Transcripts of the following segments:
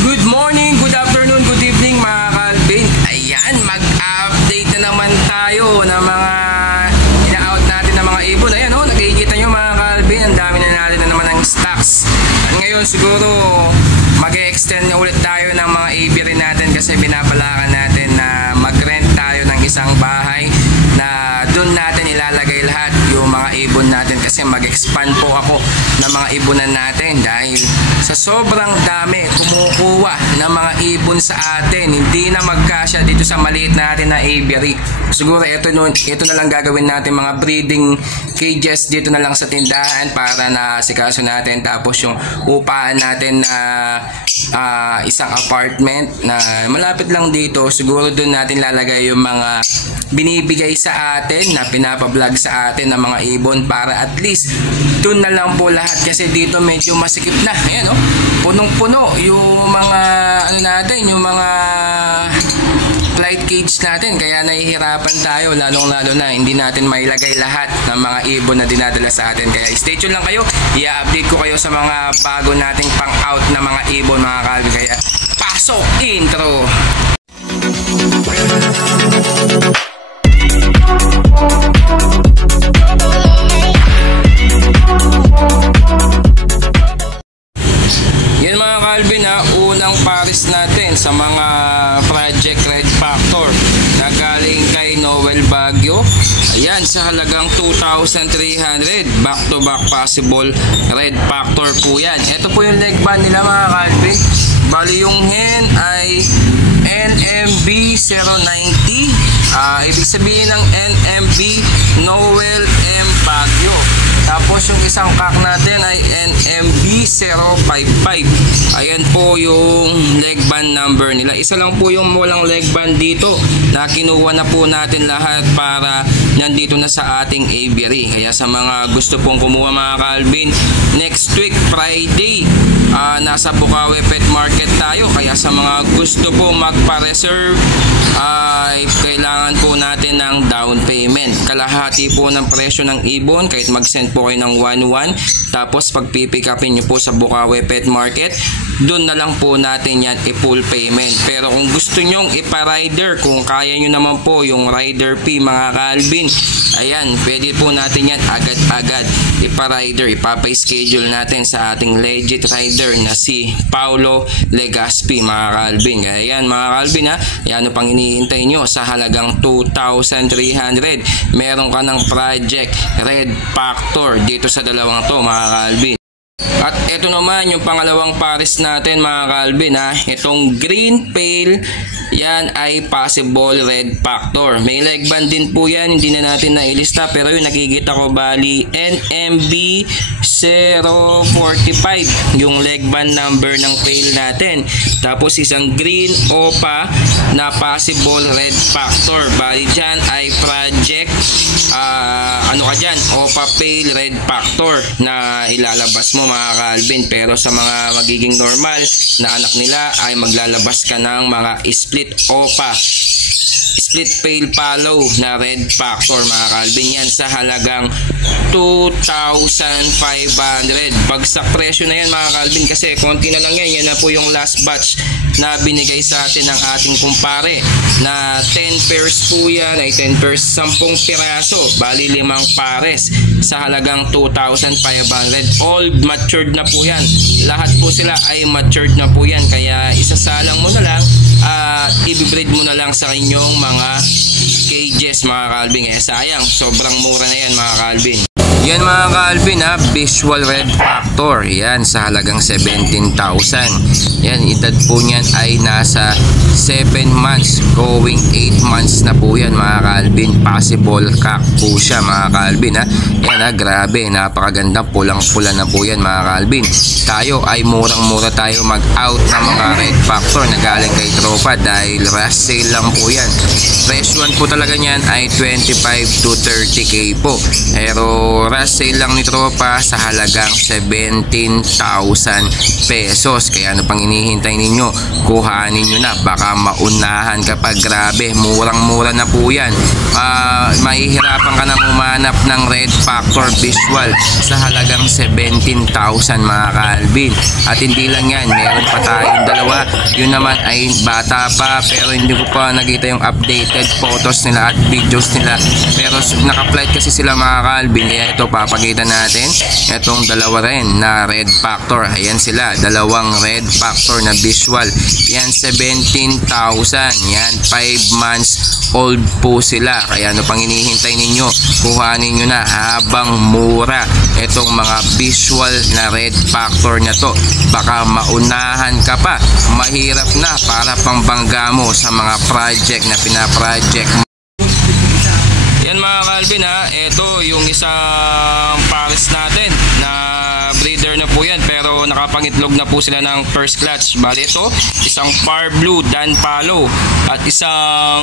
Good morning, good afternoon, good evening mga Calvin. Ayan, mag-update na naman tayo ng mga ina-out natin ng mga ibon. Ayan o, nakikita nyo mga Calvin, ang dami na natin na naman ng stocks. At ngayon siguro mag-extend na ulit tayo ng mga aviary natin kasi binabalakan natin na mag-rent tayo ng isang bahay na doon natin ilalagay lahat yung mga ibon natin kasi mag-expand po ako ng mga ibonan natin dahil sa sobrang dami kumukuha ng mga ibon sa atin, hindi na magkasya dito sa maliit natin na aviary. Siguro ito na lang gagawin natin, mga breeding cages dito na lang sa tindahan para na sikaso natin, tapos yung upahan natin na isang apartment na malapit lang dito, siguro doon natin lalagay yung mga binibigay sa atin na pinapablog sa atin ng mga ibon para at least doon na lang po lahat kasi dito medyo masikip na. Ayan o, punong-puno yung mga natin, yung mga flight cage natin, kaya nahihirapan tayo lalong-lalo na hindi natin mailagay lahat ng mga ibon na dinadala sa atin. Kaya stay tuned lang kayo, i-update ko kayo sa mga bago nating pang-out na mga ibon mga Calvin. Kaya pasok intro! Yan mga Calvin ha, unang pares natin sa mga Project Red Factor na galing kay Noel Baguio. Ayan, sa halagang 2,300, back to back possible Red Factor po yan. Ito po yung leg band nila mga Calvin. Bali yung hen ay NMB 090. Ibig sabihin ng NMB, Noel M. Baguio. Tapos yung isang cock natin ay NMB 055. Ayan po yung leg band number nila. Isa lang po yung walang leg band dito na kinuha na po natin lahat para nandito na sa ating aviary. Kaya sa mga gusto pong kumuha mga Calvin, next week Friday nasa Bukawi Pet Market tayo. Kaya sa mga gusto po magpa-reserve ay kailangan po natin ng down payment. Kalahati po ng presyo ng ibon kahit mag-send po kayo ng 1-1. Tapos pag pipick upin nyo po sa Bukawi Pet Market, doon na lang po natin yan i-full payment. Pero kung gusto nyong ipa-rider, kung kaya nyo naman po yung rider fee mga Calvin, ayan, pwede po natin yan agad-agad ipa-rider. Ipapa-schedule natin sa ating legit rider na si Paulo Legaspi mga Calvin. Kaya yan mga Calvin ha, yan pang hinihintay nyo. Sa halagang 2,300 meron ka ng Project Red Factor dito sa dalawang to mga Calvin. At ito naman yung pangalawang pares natin mga Calvin ha. Itong green pale, yan ay possible Red Factor. May leg band din po yan, hindi na natin nailista, pero yung nakikita ko bali NMB 045 yung leg band number ng pale natin. Tapos isang green OPA na possible Red Factor. Bali dyan ay Project OPA pale Red Factor na ilalabas mo mga Calvin. Pero sa mga magiging normal na anak nila ay maglalabas ka ng mga split OPA, split pale follow na Red Factor mga Calvin. Yan sa halagang 2,500. Bagsak presyo na yan mga Calvin kasi konti na lang yan. Yan na po yung last batch na binigay sa atin ng ating kumpare na 10 pairs po yan, ay 10 pairs, 10 piraso, bali 5 pares sa halagang 2,500. All matured na po yan, lahat po sila ay matured na po yan. Kaya isasalang mo na lang, i-breed mo na lang sa inyong mga cages mga Calvin. Eh sayang, sobrang mura na yan mga Calvin. Yan mga Calvin ha, Visual Red Factor. Yan sa halagang 17,000. Yan, edad po niyan ay nasa 7 months going 8 months na po yan mga Calvin. Possible cock po siya mga Calvin ha. Yan ha, grabe, napakaganda, pulang-pula na po yan mga Calvin. Tayo ay murang-mura tayo mag-out ng mga Red Factor na galing kay tropa dahil rush sale lang po yan. presyoan po talaga niyan ay 25 to 30k po. Pero rush sale lang ni tropa sa halagang 17,000 pesos. Kaya ano pang hinihintay ninyo? Kuhanin nyo na, baka maunahan kapag grabe, murang-mura na po yan. Mahihirapan ka nang umanap ng Red Factor Visual sa halagang 17,000 mga ka-Alvin. At hindi lang yan, meron pa tayong dalawa. Yun naman ay bata pa, pero hindi ko pa nakita yung updated photos nila at videos nila. Pero naka-flight kasi sila mga ka-Alvin, kaya ito papakita natin. Itong dalawa rin na Red Factor. Ayan sila, dalawang Red Factor na visual. Yan 17,000. Yan 5 months old po sila. Kaya ano pang hinihintay ninyo? Kuhanin nyo na habang mura itong mga visual na Red Factor na to. Baka maunahan ka pa. Mahirap na para pambangga mo sa mga project na pinaproject mo. Yan mga ka-Alvin ha, ito yung isang pares natin na breeder na po yan, pero nakapangitlog na po sila ng first clutch. Bali ito, isang Par Blue Dan Palo at isang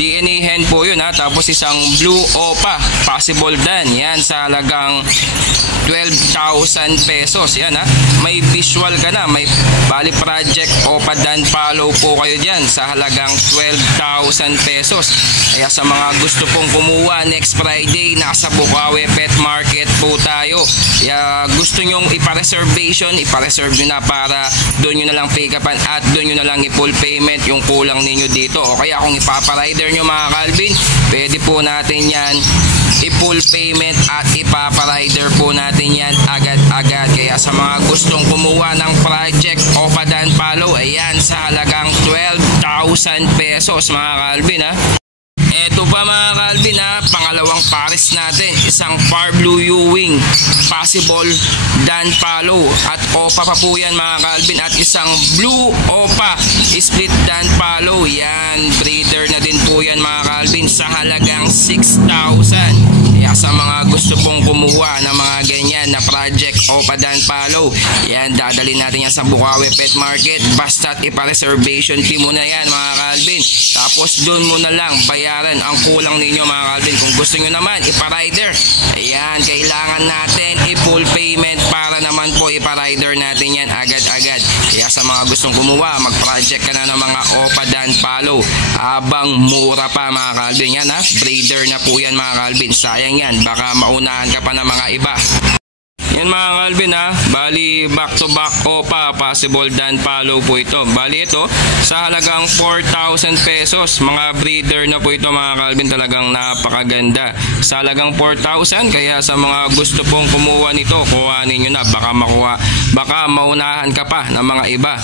DNA hen po yun ha, tapos isang Blue Opa Possible Dan. Yan sa halagang 12,000 pesos. Yan ha, may visual ka na, may bali project Opa Dan Palo po kayo dyan sa halagang 12,000 pesos. Kaya sa mga gusto pong kumuha next Friday, nasa Bukawi Pet Market po tayo. Kaya gusto nyong ipa-reservation, ipa-reserve nyo na para doon nyo na lang pick upan at doon nyo na lang i-full payment yung kulang ninyo dito. O kaya kung ipaparider nyo mga ka-Alvin, pwede po natin yan i-full payment at ipaparider po natin yan agad-agad. Kaya sa mga gustong kumuha ng project Opa Dan Palo, ayan sa halagang 12,000 pesos mga ka-Alvin ha. Eto pa mga ka-Alvin ha, pangalawang pares natin, isang Par Blue Ewing Possible Dan Palo at Opa pa po yan mga ka-Alvin, at isang Blue Opa Split Dan Palo. Yan, breeder na din po yan mga ka-Alvin sa halagang 6,000. Kaya sa mga gusto pong kumuha ng mga ganyan na project Opa Dan Palo, yan, dadalhin natin yan sa Bukawi Pet Market. Basta't ipa-reservation fee mo na yan mga ka-Alvin, tapos doon mo na lang bayaran ang kulang ninyo mga ka-Alvin. Kung gusto nyo naman ipa-rider, ayan, kailangan natin i-full payment para naman po ipa-rider natin yan agad-agad. Kaya sa mga gustong kumuha, mag-project ka na ng mga Opa Dan Palo habang mura pa mga ka-Alvin. Yan ha, breeder na po yan mga ka-Alvin. Sayang yan, baka maunahan ka pa ng mga iba. Yan mga ka-Alvin ha, bali back to back Opa Possible Dan Palo po ito. Bali ito sa halagang 4,000 pesos. Mga breeder na po ito mga ka-Alvin, talagang napakaganda. Sa halagang 4,000, kaya sa mga gusto pong kumuha nito, kuhanin nyo na, baka maunahan ka pa ng mga iba.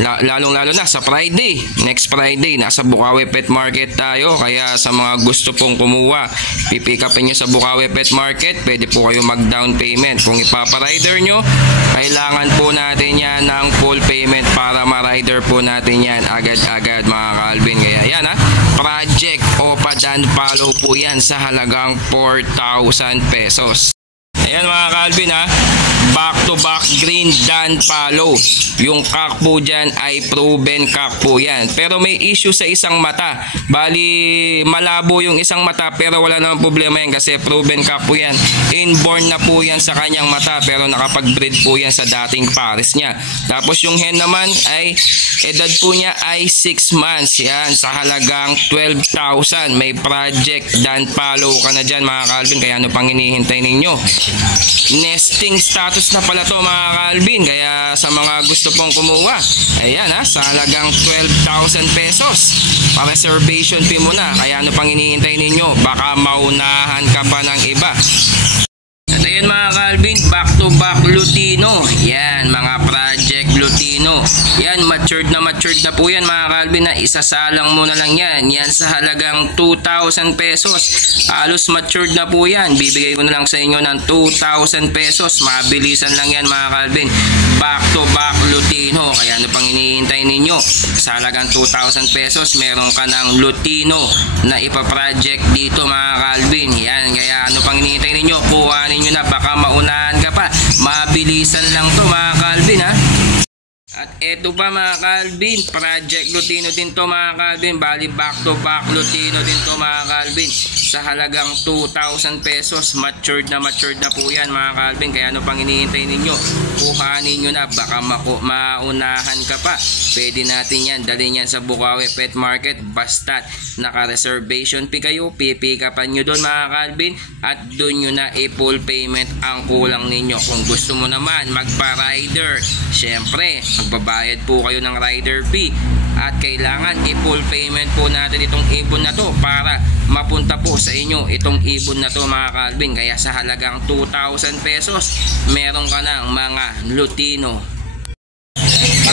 Lalong lalo na sa Friday, next Friday, nasa Bukawi Pet Market tayo. Kaya sa mga gusto pong kumuha, pipick upin nyo sa Bukawi Pet Market, pwede po kayo mag down payment. Kung ipaparider nyo, kailangan po natin yan ng full payment para ma-rider po natin yan agad-agad mga ka-Alvin. Kaya yan ha, project Opa Dan Palo po yan sa halagang 4,000 pesos. Ayan mga ka-Alvin ha, back to back green Dan Palo. Yung cock po dyan ay proven cock po yan, pero may issue sa isang mata. Bali malabo yung isang mata, pero wala namang problema yan kasi proven cock po yan. Inborn na po yan sa kanyang mata, pero nakapag-breed po yan sa dating pares niya. Tapos yung hen naman ay edad po niya ay 6 months. Yan sa halagang 12,000. May project Dan Palo ka na dyan mga ka-Alvin. Kaya ano pang hinihintay ninyo? Nesting status na pala to mga ka-Alvin. Kaya sa mga gusto pong kumuha, ayan ha, sa halagang 12,000 pesos. Pa-reservation fee mo na. Kaya ano pang hinihintay ninyo? Baka maunahan ka pa ng iba. At ayan mga ka-Alvin, back to back Lutino. Yan, mga project Lutino. Yan, matured na po yan mga ka-Alvin, na isasalang mo na lang yan. Yan sa halagang 2,000 pesos. Halos matured na po yan. Bibigay ko na lang sa inyo ng 2,000 pesos. Mabilisan lang yan mga ka-Alvin. Back to back Lutino. Kaya ano pang hinihintay ninyo? Sa halagang 2,000 pesos, meron ka ng Lutino na ipaproject dito mga ka-Alvin. Yan, kaya ano pang hinihintay ninyo? Kuhanin nyo na, baka maunahan ka pa. Mabilisan lang to mga ka-Alvin ha. At eto pa mga Calvin, Project Lutino din to mga Calvin. Bali back to back Lutino din to mga Calvin. Sa halagang 2,000 pesos. Matured na po yan mga Calvin. Kaya ano pang hinihintay ninyo? Kuhanin nyo na. Baka maunahan ka pa. Pwede natin yan. Dalhin yan sa Bukawi Pet Market. Basta't naka-reservation fee kayo. Pipikapan nyo doon mga Calvin. At doon nyo na i-full payment ang kulang ninyo. Kung gusto mo naman magpa-rider, syempre magbabayad po kayo ng rider fee at kailangan i-full payment po natin itong ibon na to para mapunta po sa inyo itong ibon na to mga Calvin. Kaya sa halagang 2,000 pesos meron ka ng mga Lutino.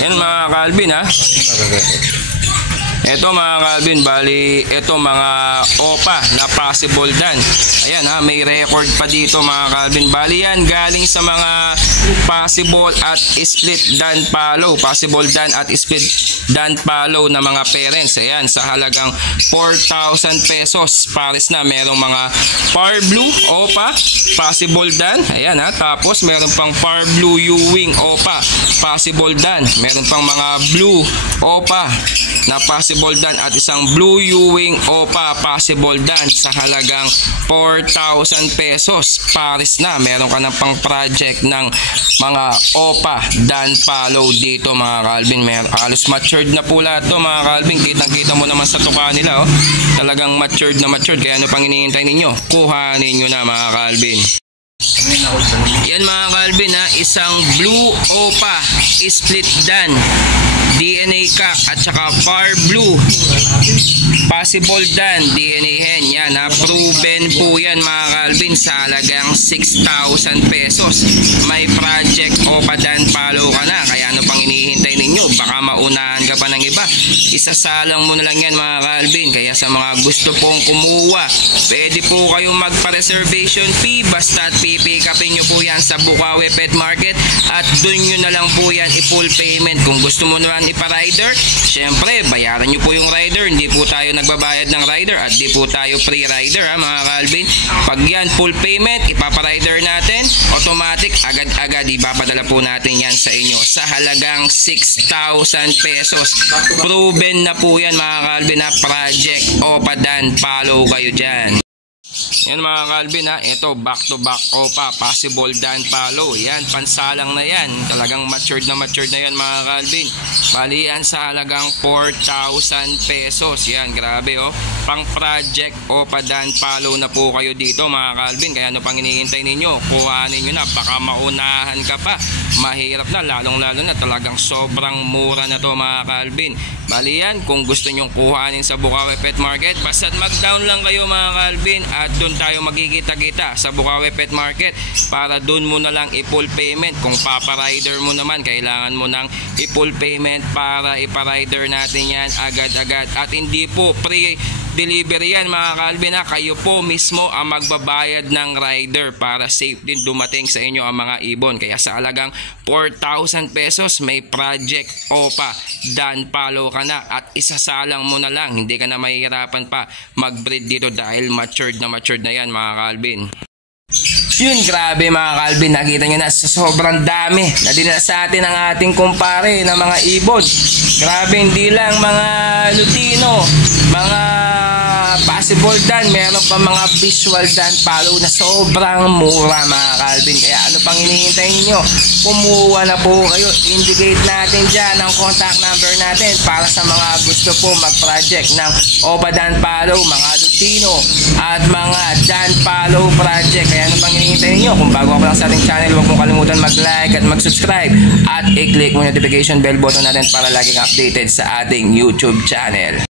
Ayan mga Calvin ha. Ito mga Calvin, bali ito mga OPA na possible dan. Ayan ha, may record pa dito mga Calvin. Bali yan galing sa mga possible at split dan follow. Possible dan at split dan follow na mga parents. Ayan, sa halagang 4,000 pesos. Pares na, merong mga Par Blue OPA, possible dan. Ayan ha, tapos meron pang Par Blue Ewing OPA, possible dan. Meron pang mga Blue OPA na possible dan at isang Blue Ewing OPA possible dan sa halagang 4,000 pesos. Pares na, meron ka ng pang project ng mga OPA dan follow dito mga Calvin. Halos matured na po lahat to mga Calvin. Kitang-kita mo naman sa tuka nila oh. Talagang matured na matured. Kaya ano pang hinihintay ninyo? Kuhanin nyo na mga Calvin. Yan mga Calvin ha, isang Blue OPA split dan DNA cock at saka Par Blue possible dan DNA hen. Yan ha, proven po yan mga Calvin sa halagang 6,000 pesos. May project OPA dan follow ka na. Kaya ano pang hinihintay ninyo? Baka maunahan ka pa ng iba. Isasalang mo na lang yan mga Calvin. Kaya sa mga gusto pong kumuha, pwede po kayong magpa-reservation fee. Basta't pipikapin nyo po yan sa Bukawi Pet Market at dun nyo na lang po yan i-full payment. Kung gusto mo naman ipa-rider, syempre bayaran nyo po yung rider. Hindi po tayo nagbabayad ng rider at di po tayo free rider ha mga Calvin. Pag yan full payment, ipapa-rider natin, automatic agad-agad ipapadala po natin yan sa inyo sa halagang 6,000 pesos. Proven na po yan mga Calvin ha, project OPA dan follow kayo dyan. Yan mga Calvin ha, ito back to back OPA possible dan follow. Yan, pansalang na yan. Talagang matured na yan mga Calvin. Bali yan sa halagang 4,000 pesos. Yan, grabe oh. Pang project OPA dan follow na po kayo dito mga Calvin. Kaya ano pang hinihintay ninyo? Kuhanin nyo na, baka maunahan ka pa. Mahirap na, lalong lalo na talagang sobrang mura na to mga Calvin. Bali yan, kung gusto nyong kuhanin sa Bukawi Pet Market, basta't mag-down lang kayo mga Calvin at doon tayo magkikita-kita sa Bukawi Pet Market para doon mo na lang i-full payment. Kung papa-rider mo naman, kailangan mo nang i-full payment para ipa-rider natin yan agad-agad. At hindi po pre-delivery yan mga Calvin ha. Kayo po mismo ang magbabayad ng rider para safe din dumating sa inyo ang mga ibon. Kaya sa alagang 4,000 pesos may project OPA dan follow ka na at isasalang mo na lang. Hindi ka na mahihirapan pa mag-breed dito dahil matured na yan mga Calvin. Yun, grabe mga Calvin, nakita nyo na sa sobrang dami na dinala sa atin ang ating kumpare ng mga ibon. Grabe, hindi lang mga Lutino, mga possible dan, meron pa mga visual dan follow na sobrang mura mga Calvin. Kaya ano pang hinihintay niyo? Kumuha na po kayo. Indicate natin dyan ang contact number natin para sa mga gusto po mag-project ng OPA dan follow, mga Lutino at mga dan follow project. Kaya ano pang hinihintay niyo? Kung bago ka pa lang sa ating channel, huwag mong kalimutan mag-like at mag-subscribe at i-click mo yung notification bell button natin para laging updated sa ating YouTube channel.